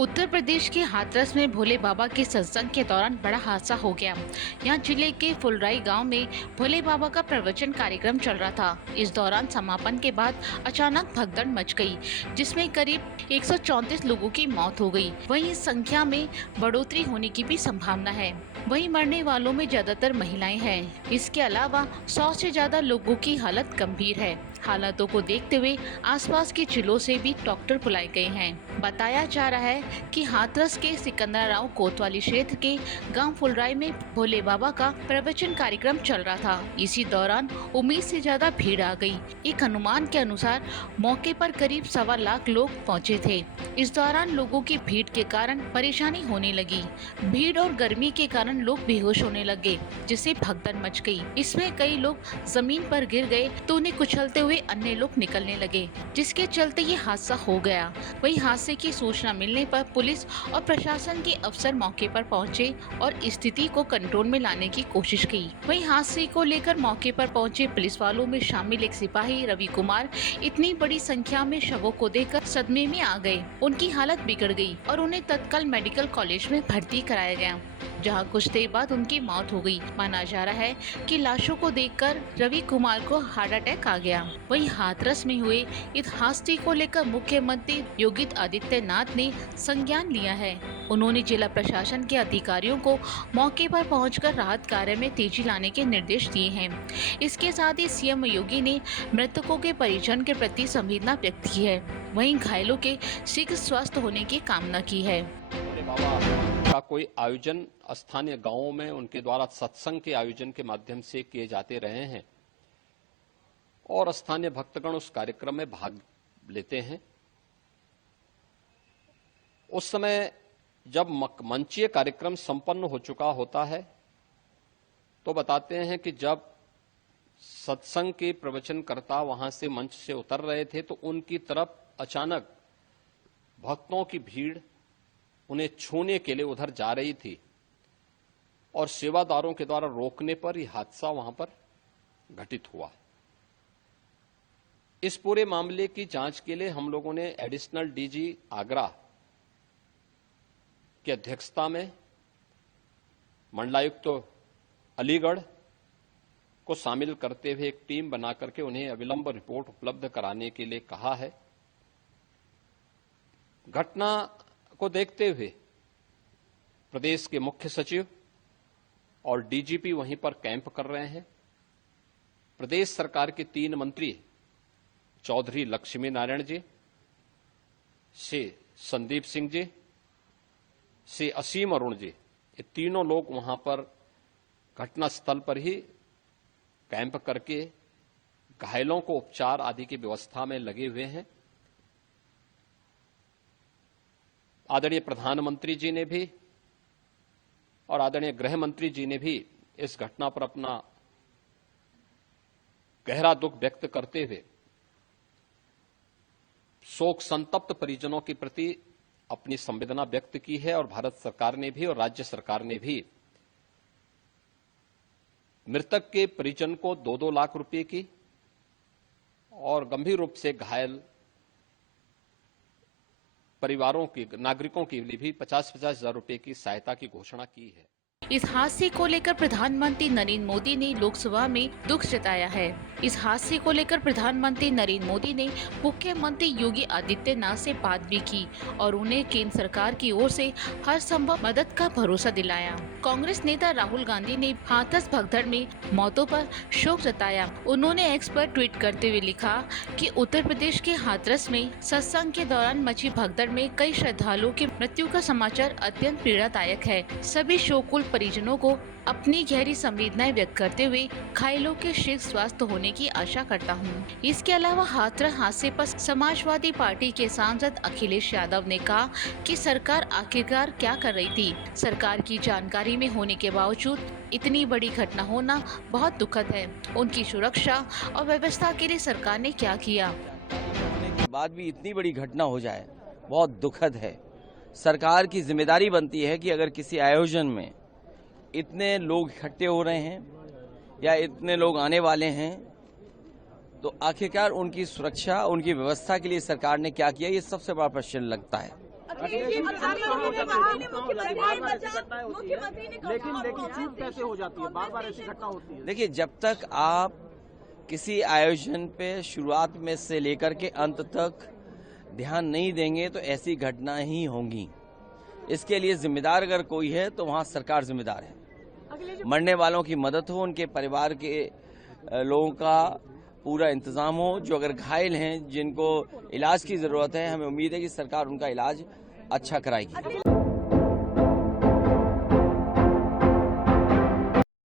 उत्तर प्रदेश के हाथरस में भोले बाबा के सत्संग के दौरान बड़ा हादसा हो गया। यहाँ जिले के फुलराई गांव में भोले बाबा का प्रवचन कार्यक्रम चल रहा था। इस दौरान समापन के बाद अचानक भगदड़ मच गई, जिसमें करीब 134 लोगों की मौत हो गई। वहीं इस संख्या में बढ़ोतरी होने की भी संभावना है। वहीं मरने वालों में ज्यादातर महिलाएं हैं। इसके अलावा 100 से ज्यादा लोगों की हालत गंभीर है। हालातों को देखते हुए आसपास के जिलों से भी डॉक्टर बुलाए गए हैं। बताया जा रहा है कि हाथरस के सिकंदराव कोतवाली क्षेत्र के गांव फुलराई में भोले बाबा का प्रवचन कार्यक्रम चल रहा था। इसी दौरान उम्मीद से ज्यादा भीड़ आ गई। एक अनुमान के अनुसार मौके पर करीब 1.25 लाख लोग पहुंचे थे। इस दौरान लोगों की भीड़ के कारण परेशानी होने लगी। भीड़ और गर्मी के कारण लोग बेहोश होने लगे, जिससे भगदड़ मच गई। इसमें कई लोग जमीन पर गिर गए तो उन्हें कुचलते हुए अन्य लोग निकलने लगे, जिसके चलते ये हादसा हो गया। वहीं हादसे की सूचना मिलने पर पुलिस और प्रशासन के अफसर मौके पर पहुंचे और स्थिति को कंट्रोल में लाने की कोशिश की। वहीं हादसे को लेकर मौके पर पहुंचे पुलिस वालों में शामिल एक सिपाही रवि कुमार इतनी बड़ी संख्या में शवों को देखकर सदमे में आ गए। उनकी हालत बिगड़ गई और उन्हें तत्काल मेडिकल कॉलेज में भर्ती कराया गया, जहां कुछ देर बाद उनकी मौत हो गई। माना जा रहा है कि लाशों को देखकर रवि कुमार को हार्ट अटैक आ गया। वहीं हाथरस में हुए इस हादसे को लेकर मुख्यमंत्री योगी आदित्यनाथ ने संज्ञान लिया है। उन्होंने जिला प्रशासन के अधिकारियों को मौके पर पहुंचकर राहत कार्य में तेजी लाने के निर्देश दिए हैं। इसके साथ ही सीएम योगी ने मृतकों के परिजन के प्रति संवेदना व्यक्त की है। वहीं घायलों के शीघ्र स्वस्थ होने की कामना की है। का कोई आयोजन स्थानीय गांवों में उनके द्वारा सत्संग के आयोजन के माध्यम से किए जाते रहे हैं और स्थानीय भक्तगण उस कार्यक्रम में भाग लेते हैं। उस समय जब मंचीय कार्यक्रम संपन्न हो चुका होता है तो बताते हैं कि जब सत्संग के प्रवचनकर्ता वहां से मंच से उतर रहे थे तो उनकी तरफ अचानक भक्तों की भीड़ उन्हें छूने के लिए उधर जा रही थी और सेवादारों के द्वारा रोकने पर यह हादसा वहां पर घटित हुआ। इस पूरे मामले की जांच के लिए हम लोगों ने एडिशनल डीजी आगरा की अध्यक्षता में मंडलायुक्त अलीगढ़ को शामिल करते हुए एक टीम बना करके उन्हें अविलंब रिपोर्ट उपलब्ध कराने के लिए कहा है। घटना को देखते हुए प्रदेश के मुख्य सचिव और डीजीपी वहीं पर कैंप कर रहे हैं। प्रदेश सरकार के 3 मंत्री चौधरी लक्ष्मी नारायण जी, श्री संदीप सिंह जी, श्री असीम अरुण जी, ये तीनों लोग वहां पर घटना स्थल पर ही कैंप करके घायलों को उपचार आदि की व्यवस्था में लगे हुए हैं। आदरणीय प्रधानमंत्री जी ने भी और आदरणीय गृह मंत्री जी ने भी इस घटना पर अपना गहरा दुख व्यक्त करते हुए शोक संतप्त परिजनों के प्रति अपनी संवेदना व्यक्त की है और भारत सरकार ने भी और राज्य सरकार ने भी मृतक के परिजन को 2-2 लाख रुपए की और गंभीर रूप से घायल परिवारों की नागरिकों के लिए भी 50-50 हजार रुपए की सहायता की घोषणा की है। इस हादसे को लेकर प्रधानमंत्री नरेंद्र मोदी ने लोकसभा में दुख जताया है। इस हादसे को लेकर प्रधानमंत्री नरेंद्र मोदी ने मुख्यमंत्री योगी आदित्यनाथ से बात भी की और उन्हें केंद्र सरकार की ओर से हर संभव मदद का भरोसा दिलाया। कांग्रेस नेता राहुल गांधी ने हाथरस भगदड़ में मौतों पर शोक जताया। उन्होंने एक्स पर ट्वीट करते हुए लिखा कि उत्तर प्रदेश के हाथरस में सत्संग के दौरान मची भगदड़ में कई श्रद्धालुओं की मृत्यु का समाचार अत्यंत पीड़ादायक है। सभी शोकुल परिजनों को अपनी गहरी संवेदनाएं व्यक्त करते हुए घायलों के शीघ्र स्वस्थ होने की आशा करता हूं। इसके अलावा हाथरस हादसे पर समाजवादी पार्टी के सांसद अखिलेश यादव ने कहा कि सरकार आखिरकार क्या कर रही थी। सरकार की जानकारी में होने के बावजूद इतनी बड़ी घटना होना बहुत दुखद है। उनकी सुरक्षा और व्यवस्था के लिए सरकार ने क्या किया। होने के बाद भी इतनी बड़ी घटना हो जाए बहुत दुखद है। सरकार की जिम्मेदारी बनती है कि अगर किसी आयोजन में इतने लोग इकट्ठे हो रहे हैं या इतने लोग आने वाले हैं तो आखिरकार उनकी सुरक्षा, उनकी व्यवस्था के लिए सरकार ने क्या किया, ये सबसे बड़ा प्रश्न लगता है। लेकिन चूक कैसे हो जाती है, बार बार ऐसी घटना होती है? देखिए, जब तक आप किसी आयोजन पे शुरुआत में से लेकर के अंत तक ध्यान नहीं देंगे तो ऐसी घटना ही होंगी। इसके लिए जिम्मेदार अगर कोई है तो वहाँ सरकार जिम्मेदार है। मरने वालों की मदद हो, उनके परिवार के लोगों का पूरा इंतजाम हो, जो अगर घायल हैं जिनको इलाज की जरूरत है, हमें उम्मीद है कि सरकार उनका इलाज अच्छा कराएगी।